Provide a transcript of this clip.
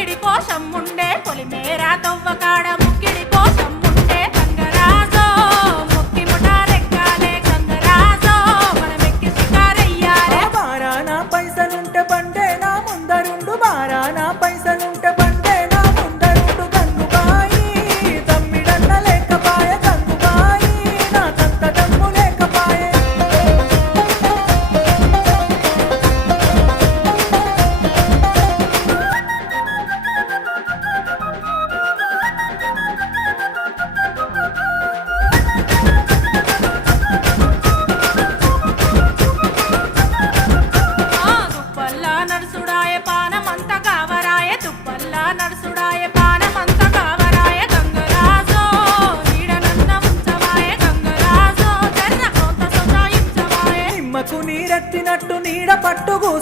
ముక్కిడి కోసం ఉండే పొలిమేరా తవ్వకాడ ముక్కిడి కోసం ఉండే గంగరాజో ముక్కి ముఠారెక్కాలే గంగరాజో మనమెక్కి షికారెయ్యాలే బారానా పైసలుంటే బండే నా ముందరుండు బారానా పైసలుంటే బండే నా ముందరుండు గంగుబాయి తమ్మిడన్న లేకపాయ గంగుబాయి నాకంత దమ్ము లేకపాయే దుప్పల్లా నడుసుడాయ పానమంత కావరాయ దుప్పల్లా నడుసుడాయ పానమంత కావరాయ గంగరాజో నీడనన్న ఉంచవాయ గంగరాజో జర్ర కొంత సొంతాయించవాయ నిమ్మకు నీరెత్తినట్టు నీడ పట్టు కూసో